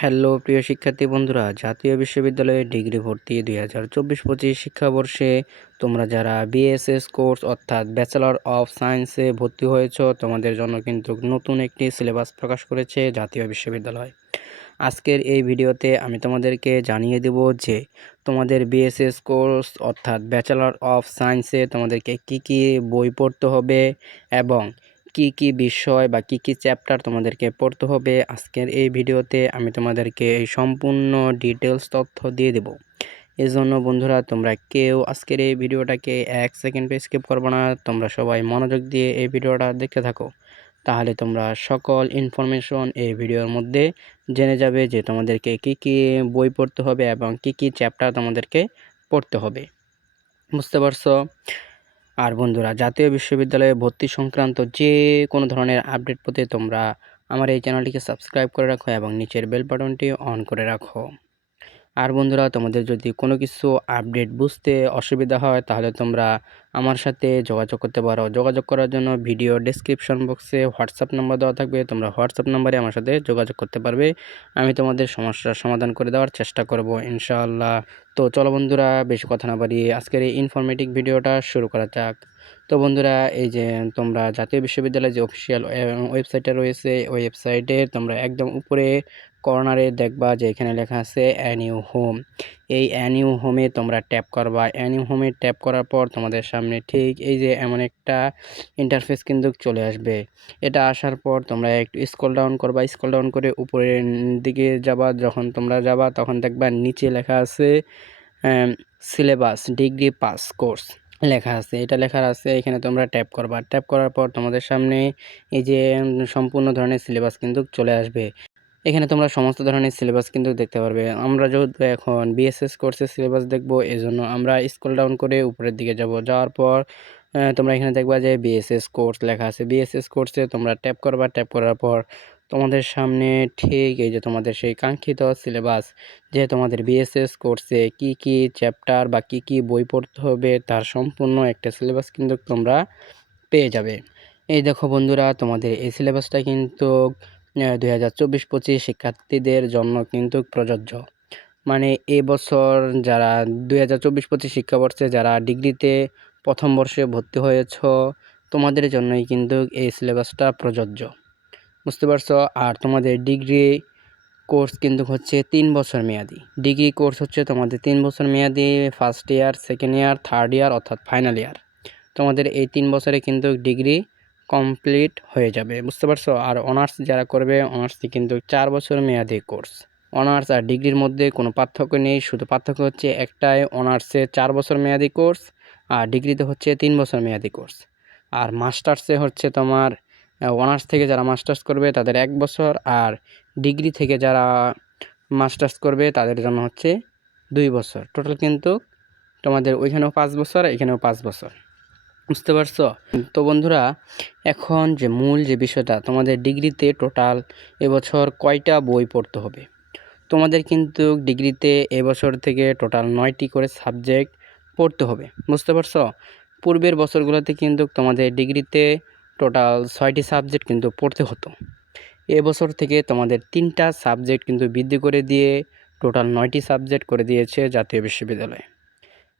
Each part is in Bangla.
হ্যালো প্রিয় শিক্ষার্থী বন্ধুরা, জাতীয় বিশ্ববিদ্যালয়ে ডিগ্রি ভর্তি 2024-25 শিক্ষাবর্ষে তোমরা যারা বিএসএস কোর্স অর্থাৎ ব্যাচেলর অফ সায়েন্সে ভর্তি হয়েছো, তোমাদের জন্য কিন্তু নতুন একটি সিলেবাস প্রকাশ করেছে জাতীয় বিশ্ববিদ্যালয়। আজকের এই ভিডিওতে আমি তোমাদেরকে জানিয়ে দেব যে তোমাদের বিএসএস কোর্স অর্থাৎ ব্যাচেলর অফ সায়েন্সে তোমাদেরকে কি বই পড়তে হবে এবং কি বিষয় বা কি চ্যাপ্টার তোমাদেরকে পড়তে হবে। আজকের এই ভিডিওতে আমি তোমাদেরকে এই সম্পূর্ণ ডিটেলস তথ্য দিয়ে দেব। এজন্য বন্ধুরা, তোমরা কেউ আজকের এই ভিডিওটাকে 1 সেকেন্ড স্কিপ করবে না। তোমরা সবাই মনোযোগ দিয়ে এই ভিডিওটা দেখতে থাকো, তাহলে তোমরা সকল ইনফরমেশন এই ভিডিওর মধ্যে জেনে যাবে যে তোমাদেরকে কি বই পড়তে হবে এবং কি চ্যাপ্টার তোমাদেরকে পড়তে হবে। বুঝতে পারছো? আর বন্ধুরা, জাতীয় বিশ্ববিদ্যালয়ে ভর্তি সংক্রান্ত যে কোনো ধরনের আপডেট পেতে তোমরা আমার এই চ্যানেলটিকে সাবস্ক্রাইব করে রাখো এবং নিচের বেল বাটনটি অন করে রাখো। আর বন্ধুরা, তোমাদের যদি কোনো কিছু আপডেট বুঝতে অসুবিধা হয় তাহলে তোমরা আমার সাথে যোগাযোগ করতে পারো। যোগাযোগ করার জন্য ভিডিও ডেসক্রিপশন বক্সে হোয়াটসঅ্যাপ নাম্বার দেওয়া থাকবে। তোমরা হোয়াটসঅ্যাপ নাম্বারে আমার সাথে যোগাযোগ করতে পারবে। আমি তোমাদের সমস্যার সমাধান করে দেওয়ার চেষ্টা করব ইনশাআল্লাহ। তো চলো বন্ধুরা, বেশি কথা না বাড়িয়ে আজকের এই ইনফরমেটিভ ভিডিওটা শুরু করা যাক। তো বন্ধুরা, এই যে তোমরা জাতীয় বিশ্ববিদ্যালয়ের যে অফিসিয়াল ওয়েবসাইটটা রয়েছে, ওই ওয়েবসাইটে তোমরা একদম উপরে কর্নারে দেখবা যে এখানে লেখা আছে অ্যানিউ হোম। এই অ্যানিউ হোমে তোমরা ট্যাপ করবা। অ্যানিউ হোমে ট্যাপ করার পর তোমাদের সামনে ঠিক এই যে এমন একটা ইন্টারফেস কিন্তু চলে আসবে। এটা আসার পর তোমরা একটু স্ক্রল ডাউন করবা। স্ক্রল ডাউন করে উপরের দিকে যাবা। যখন তোমরা যাবা তখন দেখবা নিচে লেখা আছে সিলেবাস ডিগ্রি পাস কোর্স লেখা আছে। এটা লেখা আছে, এখানে তোমরা ট্যাপ করবা। ট্যাপ করার পর তোমাদের সামনে এই যে সম্পূর্ণ ধরনের সিলেবাস কিন্তু চলে আসবে। এখানে তোমরা সমস্ত ধরনের সিলেবাস কিন্তু দেখতে পারবে। আমরা যেহেতু এখন বিএসএস কোর্সের সিলেবাস দেখব, এজন্য আমরা স্ক্রল ডাউন করে উপরের দিকে যাব। যাওয়ার পর তোমরা এখানে দেখবা যে বিএসএস কোর্স লেখা আছে। বিএসএস কোর্সে তোমরা ট্যাপ করবা। ট্যাপ করার পর তোমাদের সামনে ঠিক এই যে তোমাদের সেই কাঙ্ক্ষিত সিলেবাস, যে তোমাদের বিএসএস কোর্সে কি চ্যাপ্টার বা কি বই পড়তে হবে তার সম্পূর্ণ একটা সিলেবাস কিন্তু তোমরা পেয়ে যাবে। এই দেখো বন্ধুরা, তোমাদের এই সিলেবাসটা কিন্তু 2024-25 শিক্ষার্থীদের জন্য কিন্তু প্রযোজ্য। মানে এবছর যারা 2024-25 শিক্ষাবর্ষে যারা ডিগ্রিতে প্রথম বর্ষে ভর্তি হয়েছ, তোমাদের জন্যই কিন্তু এই সিলেবাসটা প্রযোজ্য। বুঝতে পারছো? আর তোমাদের ডিগ্রি কোর্স কিন্তু হচ্ছে 3 বছর মেয়াদি। ডিগ্রি কোর্স হচ্ছে তোমাদের 3 বছর মেয়াদি। First year, second year, third year অর্থাৎ ফাইনাল ইয়ার। তোমাদের এই 3 বছরে কিন্তু ডিগ্রি কমপ্লিট হয়ে যাবে। বুঝতে পারছো? আর অনার্স যারা করবে, অনার্সটি কিন্তু 4 বছর মেয়াদি কোর্স। অনার্স আর ডিগ্রির মধ্যে কোনো পার্থক্য নেই, শুধু পার্থক্য হচ্ছে একটাই, অনার্সে 4 বছর মেয়াদি কোর্স আর ডিগ্রিতে হচ্ছে 3 বছর মেয়াদি কোর্স। আর মাস্টার্সে হচ্ছে তোমার অনার্স থেকে যারা মাস্টার্স করবে তাদের 1 বছর, আর ডিগ্রি থেকে যারা মাস্টার্স করবে তাদের জন্য হচ্ছে 2 বছর। টোটাল কিন্তু তোমাদের ওইখানেও 5 বছর, এখানেও 5 বছর। বুঝতে পারছো? তো বন্ধুরা, এখন যে মূল যে বিষয়টা, তোমাদের ডিগ্রিতে টোটাল এবছর কয়টা বই পড়তে হবে। তোমাদের কিন্তু ডিগ্রিতে এবছর থেকে টোটাল 9টি করে সাবজেক্ট পড়তে হবে। বুঝতে পারছো? পূর্বের বছরগুলোতে কিন্তু তোমাদের ডিগ্রিতে টোটাল 6টি সাবজেক্ট কিন্তু পড়তে হতো। এবছর থেকে তোমাদের 3টা সাবজেক্ট কিন্তু বৃদ্ধি করে দিয়ে টোটাল 9টি সাবজেক্ট করে দিয়েছে জাতীয় বিশ্ববিদ্যালয়।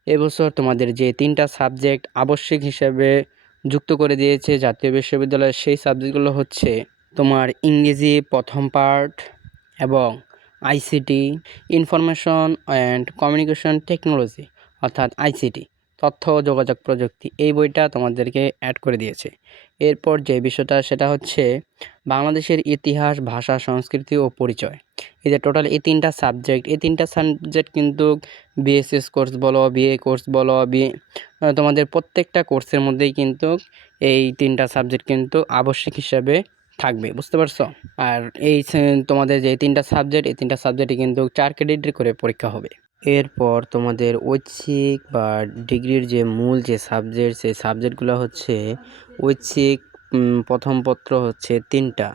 এবছর তোমাদের যে 3টা সাবজেক্ট আবশ্যিক হিসেবে যুক্ত করে দিয়েছে জাতীয় বিশ্ববিদ্যালয়, সেই সাবজেক্টগুলো হচ্ছে তোমার ইংরেজি প্রথম পার্ট এবং ICT, information and communication technology অর্থাৎ আইসিটি, তথ্য ও যোগাযোগ প্রযুক্তি। এই বইটা তোমাদেরকে অ্যাড করে দিয়েছে। এরপর যে বিষয়টা সেটা হচ্ছে বাংলাদেশের ইতিহাস, ভাষা, সংস্কৃতি ও পরিচয়। এই যে টোটাল এই 3টা সাবজেক্ট, এই 3টা সাবজেক্ট কিন্তু বিএসএস কোর্স বলো, বিএ কোর্স বলো, তোমাদের প্রত্যেকটা কোর্সের মধ্যেই কিন্তু এই 3টা সাবজেক্ট কিন্তু আবশ্যিক হিসাবে থাকবে। বুঝতে পারছো? আর এই তোমাদের যে 3টা সাবজেক্ট, এই 3টা সাবজেক্টে কিন্তু 4 ক্রেডিটের করে পরীক্ষা হবে। এরপর তোমাদের ঐচ্ছিক বা ডিগ্রির যে মূল যে সাবজেক্ট, সেই সাবজেক্টগুলো হচ্ছে ঐচ্ছিক প্রথম পত্র হচ্ছে 3টা।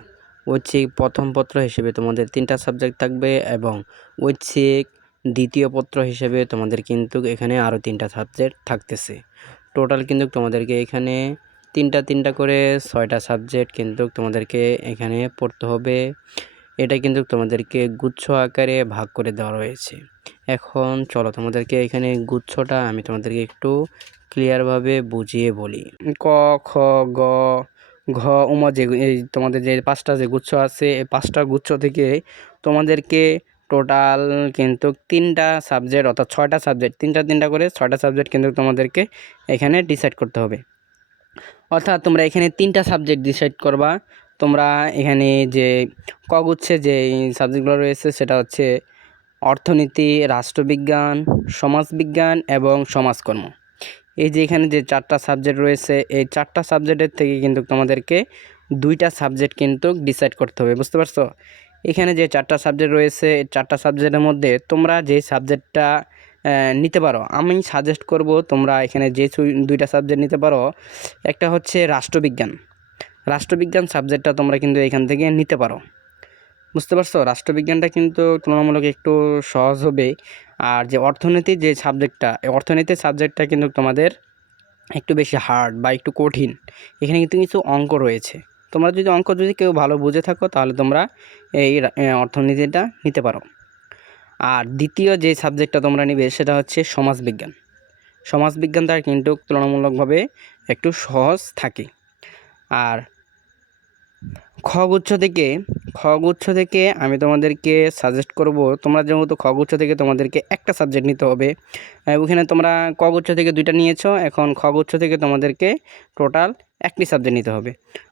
ঐচ্ছিক প্রথম পত্র হিসেবে তোমাদের 3টা সাবজেক্ট থাকবে এবং ঐচ্ছিক দ্বিতীয় পত্র হিসেবে তোমাদের কিন্তু এখানে আরও 3টা সাবজেক্ট থাকতেছে। টোটাল কিন্তু তোমাদেরকে এখানে 3টা করে 6টা সাবজেক্ট কিন্তু তোমাদেরকে এখানে পড়তে হবে। এটা কিন্তু তোমাদেরকে গুচ্ছ আকারে ভাগ করে দেওয়া রয়েছে। এখন চলো তোমাদেরকে এখানে গুচ্ছটা আমি তোমাদেরকে একটু ক্লিয়ারভাবে বুঝিয়ে বলি। ক, খ, গ, ঘ, উম যে এই তোমাদের যে 5টা যে গুচ্ছ আছে, এই 5টা গুচ্ছ থেকে তোমাদেরকে টোটাল কিন্তু 3টা সাবজেক্ট অর্থাৎ 6টা সাবজেক্ট, 3টা করে 6টা সাবজেক্ট কিন্তু তোমাদেরকে এখানে ডিসাইড করতে হবে। অর্থাৎ তোমরা এখানে 3টা সাবজেক্ট ডিসাইড করবা। তোমরা এখানে যে কগুচ্ছে যে সাবজেক্টগুলো রয়েছে সেটা হচ্ছে অর্থনীতি, রাষ্ট্রবিজ্ঞান, সমাজবিজ্ঞান এবং সমাজকর্ম। এই যে এখানে যে 4টা সাবজেক্ট রয়েছে, এই 4টা সাবজেক্টের থেকে কিন্তু তোমাদেরকে 2টা সাবজেক্ট কিন্তু ডিসাইড করতে হবে, বুঝতে পারছো? এখানে যে 4টা সাবজেক্ট রয়েছে, এই 4টা সাবজেক্টের মধ্যে তোমরা যে সাবজেক্টটা নিতে পারো, আমি সাজেস্ট করব তোমরা এখানে যে 2টা সাবজেক্ট নিতে পারো। একটা হচ্ছে রাষ্ট্রবিজ্ঞান। রাষ্ট্রবিজ্ঞান সাবজেক্টটা তোমরা কিন্তু এখান থেকে নিতে পারো, বুঝতে পারছো? রাষ্ট্রবিজ্ঞানটা কিন্তু তুলনামূলক একটু সহজ হবে। আর যে অর্থনীতির যে সাবজেক্টটা, এই অর্থনীতির সাবজেক্টটা কিন্তু তোমাদের একটু বেশি হার্ড বা একটু কঠিন। এখানে কিন্তু কিছু অঙ্ক রয়েছে। তোমরা যদি অঙ্ক যদি কেউ ভালো বুঝে থাকো তাহলে তোমরা এই অর্থনীতিটা নিতে পারো। আর দ্বিতীয় যে সাবজেক্টটা তোমরা নিবে সেটা হচ্ছে সমাজবিজ্ঞান। সমাজবিজ্ঞানটা কিন্তু তুলনামূলকভাবে একটু সহজ থাকে। আর খগুচ্ছ থেকে আমি তোমাদেরকে সাজেস্ট করব, তোমরা যেহেতু খগুচ্ছ থেকে তোমাদেরকে একটা সাবজেক্ট নিতে হবে। ওখানে তোমরা কগুচ্ছ থেকে 2টা নিয়েছো, এখন খগুচ্ছ থেকে তোমাদেরকে টোটাল একটি সাবজেক্ট নিতে হবে।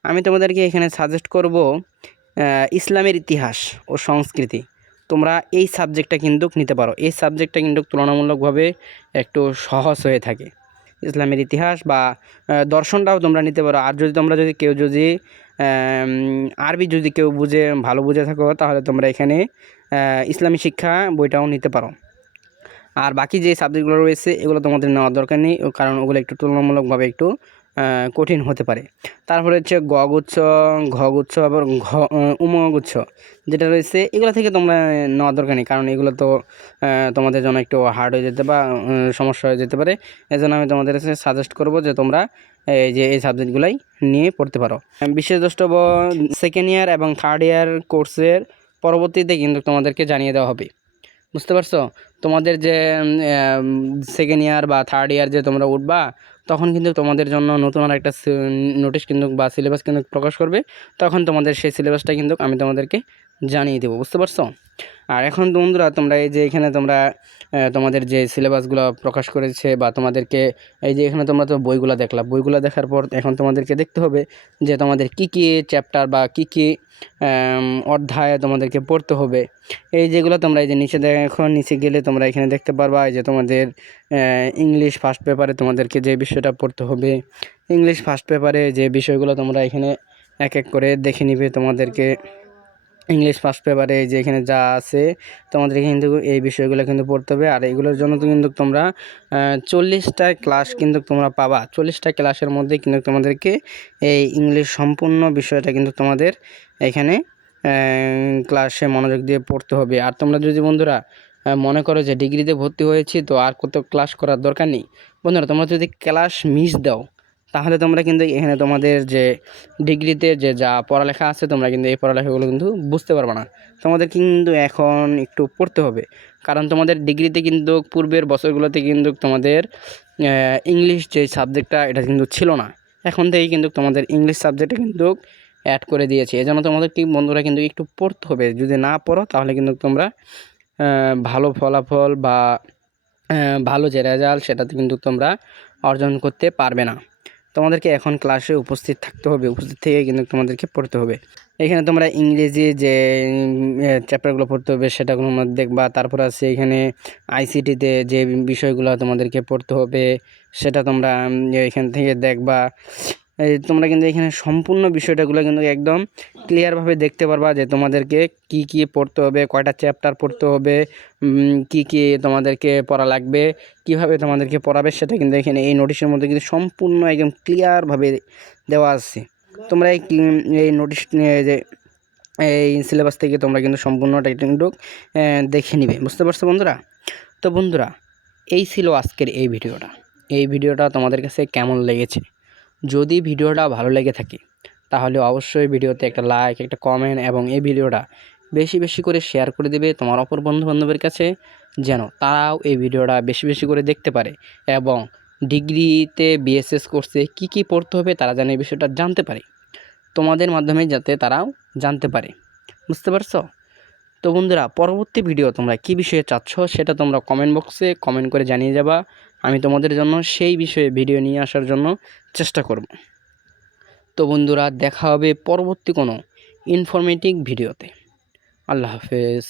আমি তোমাদেরকে এখানে সাজেস্ট করব ইসলামের ইতিহাস ও সংস্কৃতি। তোমরা এই সাবজেক্টটা কিন্তু নিতে পারো। এই সাবজেক্টটা কিন্তু তুলনামূলকভাবে একটু সহজ হয়ে থাকে। ইসলামের ইতিহাস বা দর্শনটাও তোমরা নিতে পারো। আর যদি কেউ আরবি যদি কেউ ভালো বুঝে থাকো তাহলে তোমরা এখানে ইসলামী শিক্ষা বইটাও নিতে পারো। আর বাকি যে সাবজেক্টগুলো রয়েছে এগুলো তোমাদের নেওয়ার দরকার নেই, কারণ ওগুলো একটু তুলনামূলকভাবে একটু কঠিন হতে পারে। তারপরে হচ্ছে গগুচ্ছ, ঘগুচ্ছ, আবার উমগুচ্ছ যেটা রয়েছে, এগুলো থেকে তোমরা নেওয়ার দরকার নেই, কারণ এগুলো তো তোমাদের জন্য একটু হার্ড হয়ে যেতে বা সমস্যা হয়ে যেতে পারে। এজন্য আমি তোমাদের কাছে সাজেস্ট করব যে তোমরা এই সাবজেক্টগুলাই নিয়ে পড়তে পারো। বিশেষ দ্রষ্টব্য সেকেন্ড ইয়ার এবং থার্ড ইয়ার কোর্সের পরবর্তীতে কিন্তু তোমাদেরকে জানিয়ে দেওয়া হবে, বুঝতে পারছো? তোমাদের যে সেকেন্ড ইয়ার বা থার্ড ইয়ার যে তোমরা উঠবা, তখন কিন্তু তোমাদের জন্য নতুন আর একটা নোটিশ কিন্তু বা সিলেবাস কিন্তু প্রকাশ করবে। তখন তোমাদের সেই সিলেবাসটা কিন্তু আমি তোমাদেরকে জানিয়ে দেবো, বুঝতে পারছো? আর এখন বন্ধুরা তোমরা এই যে এখানে তোমরা তোমাদের যে সিলেবাসগুলো প্রকাশ করেছে বা তোমাদেরকে এই যে এখানে তোমরা তো বইগুলো দেখলা, বইগুলো দেখার পর এখন তোমাদেরকে দেখতে হবে যে তোমাদের কি কি চ্যাপ্টার বা কি কি অধ্যায় তোমাদেরকে পড়তে হবে। এই যেগুলো তোমরা এই যে নিচে দেখো, নিচে গেলে তোমরা এখানে দেখতে পারবা এই যে তোমাদের ইংলিশ ফার্স্ট পেপারে তোমাদেরকে যে বিষয়টা পড়তে হবে। ইংলিশ ফার্স্ট পেপারে যে বিষয়গুলো তোমরা এখানে এক এক করে দেখে নিবে। তোমাদেরকে ইংলিশ ফার্স্ট পেপারে যে এখানে যা আছে তোমাদের কিন্তু এই বিষয়গুলো কিন্তু পড়তে হবে। আর এইগুলোর জন্য তো কিন্তু তোমরা 40টা ক্লাস কিন্তু তোমরা পাবা। 40টা ক্লাসের মধ্যে কিন্তু তোমাদেরকে এই ইংলিশ সম্পূর্ণ বিষয়টা কিন্তু তোমাদের এখানে ক্লাসে মনোযোগ দিয়ে পড়তে হবে। আর তোমরা যদি বন্ধুরা মনে করো যে ডিগ্রিতে ভর্তি হয়েছি তো আর কত ক্লাস করার দরকার নেই, বন্ধুরা তোমরা যদি ক্লাস মিস দাও তাহলে তোমরা কিন্তু এখানে তোমাদের যে ডিগ্রিতে যে যা পড়ালেখা আছে তোমরা কিন্তু এই পড়ালেখাগুলো কিন্তু বুঝতে পারবে না। তোমাদের কিন্তু এখন একটু পড়তে হবে, কারণ তোমাদের ডিগ্রিতে কিন্তু পূর্বের বছরগুলোতে কিন্তু তোমাদের ইংলিশ যে সাবজেক্টটা এটা কিন্তু ছিল না। এখন থেকেই কিন্তু তোমাদের ইংলিশ সাবজেক্টে কিন্তু অ্যাড করে দিয়েছে। এজন্য তোমাদের কি বন্ধুরা কিন্তু একটু পড়তে হবে। যদি না পড়ো তাহলে কিন্তু তোমরা ভালো ফলাফল বা ভালো যে রেজাল্ট সেটাতে কিন্তু তোমরা অর্জন করতে পারবে না। তোমাদেরকে এখন ক্লাসে উপস্থিত থাকতে হবে, উপস্থিত থেকে কিন্তু তোমাদেরকে পড়তে হবে। এখানে তোমরা ইংরেজি যে চ্যাপ্টারগুলো পড়তে হবে সেটাগুলো দেখবা। তারপর আছে এখানে আইসিটিতে যে বিষয়গুলো তোমাদেরকে পড়তে হবে সেটা তোমরা এখান থেকে দেখবা। তোমরা কিন্তু এখানে সম্পূর্ণ বিষয়টাগুলো কিন্তু একদম ক্লিয়ারভাবে দেখতে পারবা যে তোমাদেরকে কি কি পড়তে হবে, কয়টা চ্যাপ্টার পড়তে হবে, কি কি তোমাদেরকে পড়া লাগবে, কিভাবে তোমাদেরকে পড়াবে সেটা কিন্তু এখানে এই নোটিশের মধ্যে কিন্তু সম্পূর্ণ একদম ক্লিয়ারভাবে দেওয়া আছে। তোমরা এই নোটিশ যে এই সিলেবাস থেকে তোমরা কিন্তু সম্পূর্ণটা কিন্তু দেখে নিবে, বুঝতে পারছো বন্ধুরা? তো বন্ধুরা এই ছিল আজকের এই ভিডিওটা। এই ভিডিওটা তোমাদের কাছে কেমন লেগেছে? যদি ভিডিওটা ভালো লেগে থাকে তাহলে অবশ্যই ভিডিওতে একটা লাইক, একটা কমেন্ট এবং এই ভিডিওটা বেশি বেশি করে শেয়ার করে দেবে তোমার অপর বন্ধুবান্ধবের কাছে, যেন তারাও এই ভিডিওটা বেশি বেশি করে দেখতে পারে এবং ডিগ্রিতে বিএসএস কোর্সে কী কী পড়তে হবে তারা যেন এই বিষয়টা জানতে পারে, তোমাদের মাধ্যমে যাতে তারাও জানতে পারে। বুঝতে পারছো? তো বন্ধুরা, পরবর্তী ভিডিও তোমরা কী বিষয়ে চাচ্ছ সেটা তোমরা কমেন্ট বক্সে কমেন্ট করে জানিয়ে যাবা। আমি তোমাদের জন্য সেই বিষয়ে ভিডিও নিয়ে আসার জন্য চেষ্টা করব। তো বন্ধুরা, দেখা হবে পরবর্তী কোনো ইনফরমেটিভ ভিডিওতে। আল্লাহ হাফেজ।